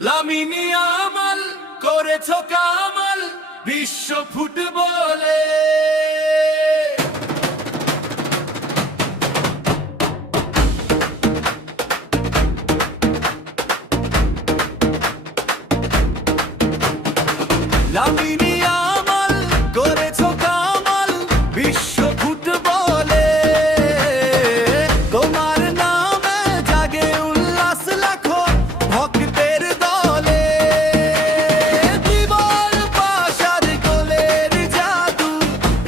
Lamine আমাল করেছো কামাল বিশ্ব ফুটবলে। লামিনী আমাল করেছো কামাল বিশ্ব ফুটবলে। তোমার নামে জাগে উল্লাস লাখো ভক্তের দলে। জীবন পাশার গোলের জাদু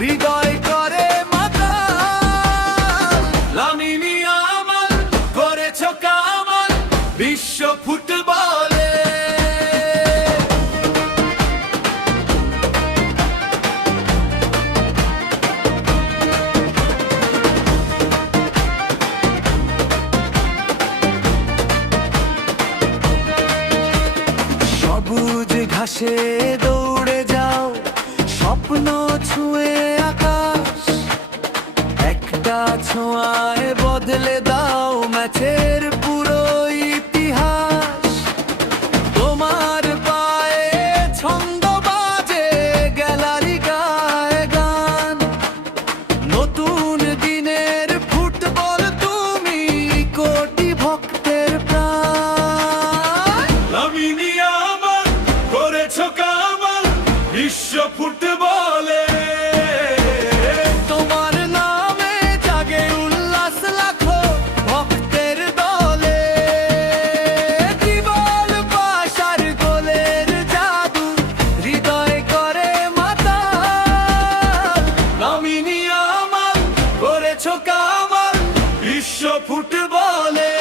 হৃদয় করে মাতাল। লামিনী আমাল করেছো কামাল বিশ্ব ফুটবলে। সবুজ ঘাসে দৌড়ে যাও, স্বপ্ন ছুঁয়ে আকাশ। একটা ছোঁয়ায় বদলে দাও ম্যাচের পুরো ইতিহাস। তোমার পায়ে ছন্দ বাজে, গ্যালারি গায় গান। নতুন দিনের ফুটবল তুমি, কোটি ভক্তের প্রাণ। লামিনী আমাল করেছো কামাল বিশ্ব ফুটবলে। তোমার নামে জাগে উল্লাস লাখো ভক্তের দলে। জীবন পাশার গোলের জাদু হৃদয় করে মাতাল। লামিনী আমাল করেছো কামাল বিশ্ব ফুটবলে।